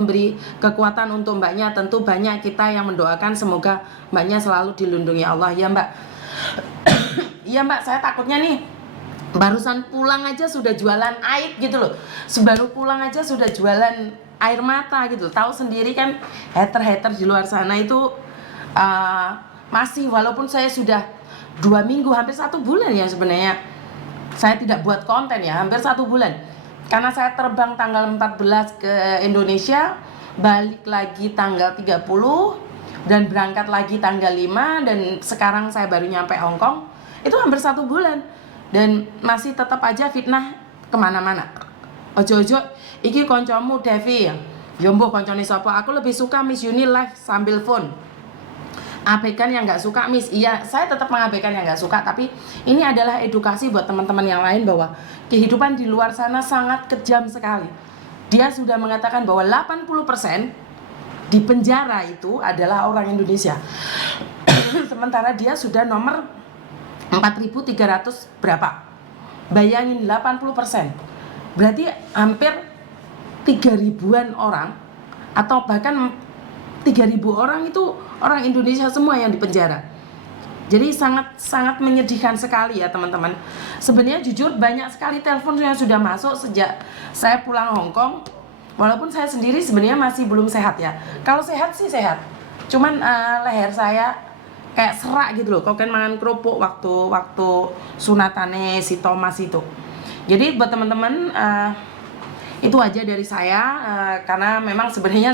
memberi kekuatan untuk mbaknya. Tentu banyak kita yang mendoakan semoga mbaknya selalu dilindungi Allah ya mbak. Iya mbak, saya takutnya nih barusan pulang aja sudah jualan aib gitu loh. Baru pulang aja sudah jualan air mata gitu. Tahu sendiri kan hater-hater di luar sana itu masih, walaupun saya sudah 2 minggu hampir 1 bulan ya sebenarnya saya tidak buat konten ya, hampir 1 bulan. Karena saya terbang tanggal 14 ke Indonesia, balik lagi tanggal 30 dan berangkat lagi tanggal 5, dan sekarang saya baru nyampe Hong Kong. Itu hampir 1 bulan dan masih tetap aja fitnah kemana-mana. Ojo-ojo iki koncomu Devi ya, yombo koncone sapa, aku lebih suka Miss Uni live sambil phone. Abaikan yang nggak suka Miss. Iya, saya tetap mengabaikan yang nggak suka, tapi ini adalah edukasi buat teman-teman yang lain bahwa kehidupan di luar sana sangat kejam sekali. Dia sudah mengatakan bahwa 80% di penjara itu adalah orang Indonesia. Sementara dia sudah nomor 4.300 berapa. Bayangin 80%. Berarti hampir 3.000-an orang, atau bahkan 3.000 orang itu orang Indonesia semua yang dipenjara. Jadi sangat menyedihkan sekali ya teman-teman. Sebenarnya jujur banyak sekali telepon yang sudah masuk sejak saya pulang Hong Kong. Walaupun saya sendiri sebenarnya masih belum sehat ya. Kalau sehat sih sehat, cuman leher saya kayak serak gitu loh. Kau kan makan kerupuk waktu sunatane si Thomas itu. Jadi buat teman-teman itu aja dari saya, karena memang sebenarnya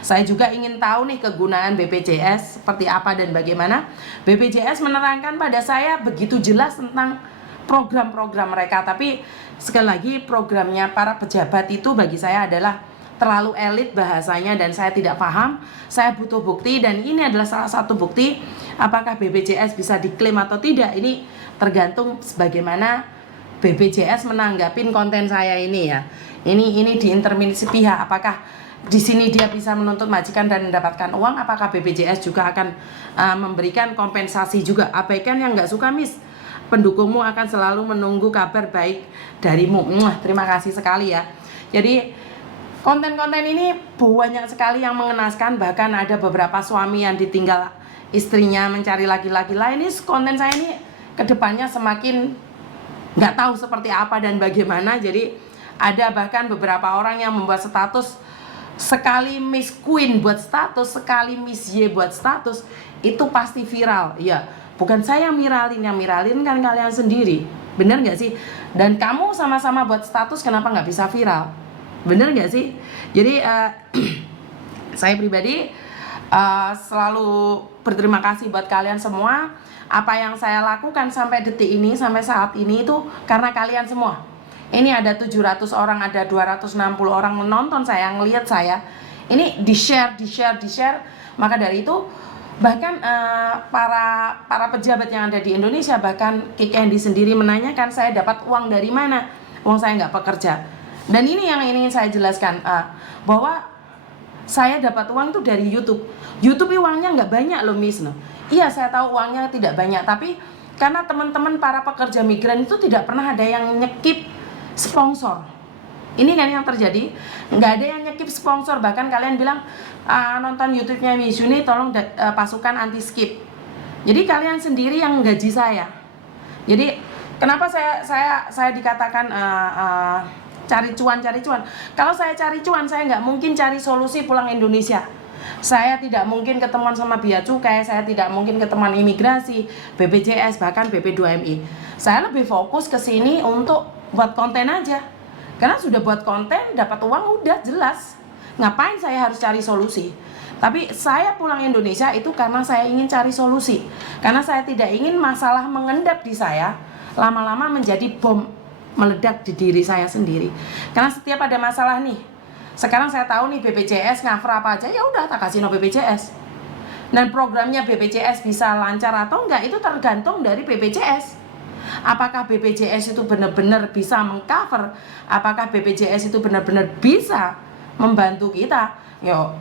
saya juga ingin tahu nih kegunaan BPJS seperti apa dan bagaimana. BPJS menerangkan pada saya begitu jelas tentang program-program mereka, tapi sekali lagi programnya para pejabat itu bagi saya adalah terlalu elit bahasanya dan saya tidak paham. Saya butuh bukti dan ini adalah salah satu bukti apakah BPJS bisa diklaim atau tidak. Ini tergantung sebagaimana BPJS menanggapin konten saya ini ya. Ini diintervensi pihak, apakah di sini dia bisa menuntut majikan dan mendapatkan uang, apakah BPJS juga akan memberikan kompensasi juga. Abaikan yang nggak suka Miss, pendukungmu akan selalu menunggu kabar baik darimu. Terima kasih sekali ya. Jadi konten-konten ini banyak sekali yang mengenaskan, bahkan ada beberapa suami yang ditinggal istrinya mencari laki-laki lain. Ini konten saya ini kedepannya semakin nggak tahu seperti apa dan bagaimana. Jadi ada bahkan beberapa orang yang membuat status, sekali Miss Queen buat status, sekali Miss Y buat status, itu pasti viral. Ya, bukan saya yang viralin kan kalian sendiri. Bener nggak sih? Dan kamu sama-sama buat status, kenapa nggak bisa viral? Bener nggak sih? Jadi saya pribadi selalu berterima kasih buat kalian semua. Apa yang saya lakukan sampai detik ini, sampai saat ini itu karena kalian semua. Ini ada 700 orang, ada 260 orang menonton saya, ngelihat saya. Ini di-share. Maka dari itu bahkan para pejabat yang ada di Indonesia, bahkan Kik Andy sendiri menanyakan saya dapat uang dari mana. Uang saya nggak bekerja. Dan ini yang ingin saya jelaskan, bahwa saya dapat uang itu dari YouTube. YouTube uangnya nggak banyak loh Miss. Iya, saya tahu uangnya tidak banyak, tapi karena teman-teman para pekerja migran itu tidak pernah ada yang nyekip sponsor. Ini kan yang terjadi, nggak ada yang nyekip sponsor. Bahkan kalian bilang nonton YouTube-nya Miss Uni tolong pasukan anti skip. Jadi kalian sendiri yang gaji saya. Jadi kenapa saya dikatakan cari cuan. Kalau saya cari cuan, saya nggak mungkin cari solusi pulang Indonesia. Saya tidak mungkin ketemuan sama Bea Cukai, saya tidak mungkin ketemuan imigrasi, BPJS, bahkan BP2MI. Saya lebih fokus ke sini untuk buat konten aja. Karena sudah buat konten, dapat uang udah jelas. Ngapain saya harus cari solusi? Tapi saya pulang Indonesia itu karena saya ingin cari solusi. Karena saya tidak ingin masalah mengendap di saya, lama-lama menjadi bom meledak di diri saya sendiri. Karena setiap ada masalah nih, sekarang saya tahu nih BPJS ngafra apa aja, ya udah tak kasih no BPJS. Dan programnya BPJS bisa lancar atau enggak itu tergantung dari BPJS. Apakah BPJS itu benar-benar bisa mengcover? Apakah BPJS itu benar-benar bisa membantu kita? Yo,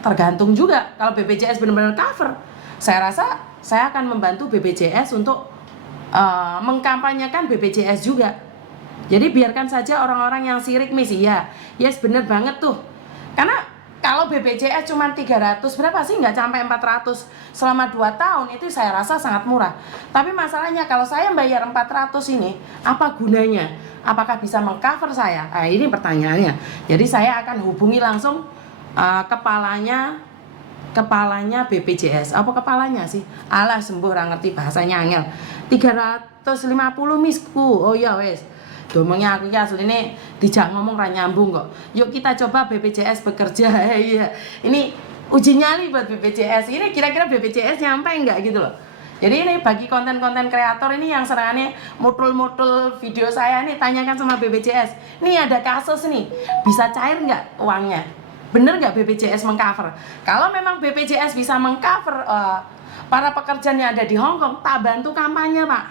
tergantung juga. Kalau BPJS benar-benar cover, saya rasa saya akan membantu BPJS untuk mengkampanyekan BPJS juga. Jadi biarkan saja orang-orang yang sirik Miss, ya, yes bener banget tuh. Karena kalau BPJS cuma 300 berapa sih, nggak sampai 400 selama 2 tahun, itu saya rasa sangat murah. Tapi masalahnya kalau saya bayar 400 ini, apa gunanya? Apakah bisa mengcover saya? Nah, ini pertanyaannya. Jadi saya akan hubungi langsung kepalanya BPJS. Apa kepalanya sih? Alah sembuh, orang ngerti bahasanya angel. 350 misku. Oh ya wes. Domongnya aku ya asli ini dijak ngomong ra nyambung kok. Yuk kita coba BPJS bekerja. Iya. Ini uji nyali buat BPJS. Ini kira-kira BPJS nyampe enggak gitu loh. Jadi ini bagi konten-konten kreator ini yang serangannya mutul-mutul video saya nih, tanyakan sama BPJS. Nih ada kasus nih, bisa cair nggak uangnya? Bener nggak BPJS mengcover? Kalau memang BPJS bisa mengcover para pekerja yang ada di Hong Kong, tak bantu kampanye Pak.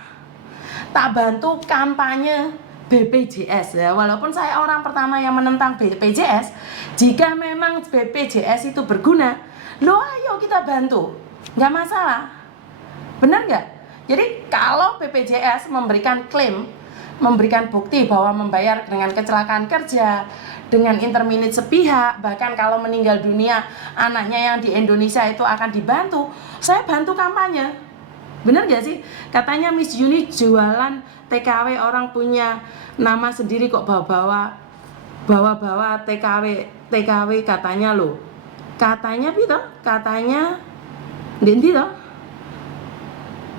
Tak bantu kampanye BPJS ya, walaupun saya orang pertama yang menentang BPJS. Jika memang BPJS itu berguna, lo ayo kita bantu, nggak masalah, benar nggak? Jadi kalau BPJS memberikan klaim, memberikan bukti bahwa membayar dengan kecelakaan kerja, dengan interminute sepihak, bahkan kalau meninggal dunia anaknya yang di Indonesia itu akan dibantu, saya bantu kampanye. Bener gak sih? Katanya Miss Yuni jualan TKW, orang punya nama sendiri kok bawa-bawa TKW katanya loh. Katanya pito? Katanya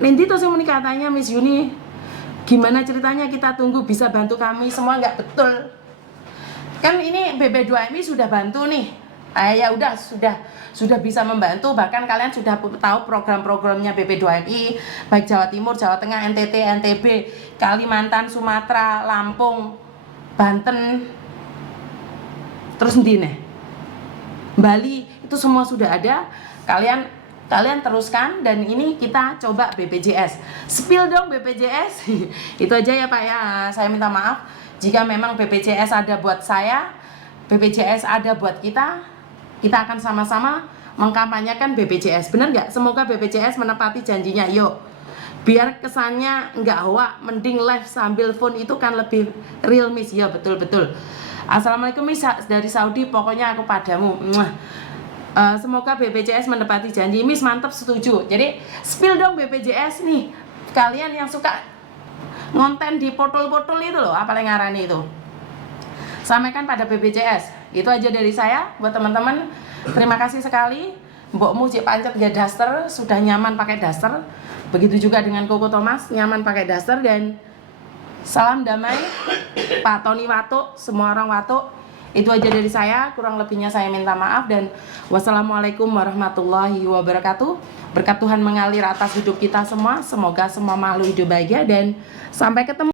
Nanti toh sih muni katanya Miss Yuni. Gimana ceritanya, kita tunggu, bisa bantu kami semua nggak? Betul. Kan ini BB2MI sudah bantu nih. Ya udah, sudah bisa membantu, bahkan kalian sudah tahu program-programnya BP2MI baik Jawa Timur, Jawa Tengah, NTT, NTB, Kalimantan, Sumatera, Lampung, Banten, terus nih Bali, itu semua sudah ada. Kalian teruskan, dan ini kita coba BPJS. Spill dong BPJS. Itu aja ya Pak ya. Saya minta maaf jika memang BPJS ada buat saya, BPJS ada buat kita akan sama-sama mengkampanyekan BPJS. Bener nggak? Semoga BPJS menepati janjinya. Yuk, biar kesannya nggak hoak, mending live sambil phone, itu kan lebih real Miss. Ya betul-betul. Assalamualaikum Miss dari Saudi, pokoknya aku padamu. Semoga BPJS menepati janji. Miss mantap, setuju. Jadi spill dong BPJS nih. Kalian yang suka ngonten di portal-portal itu loh, apa yang ngarani itu, sampaikan pada BPJS. Itu aja dari saya buat teman-teman. Terima kasih sekali. Mbokmu cik pancet gak daster, sudah nyaman pakai daster. Begitu juga dengan Koko Thomas, nyaman pakai daster. Dan salam damai Pak Tony Watuk, semua orang Watuk. Itu aja dari saya, kurang lebihnya saya minta maaf. Dan wassalamualaikum warahmatullahi wabarakatuh. Berkat Tuhan mengalir atas hidup kita semua. Semoga semua makhluk hidup bahagia, dan sampai ketemu.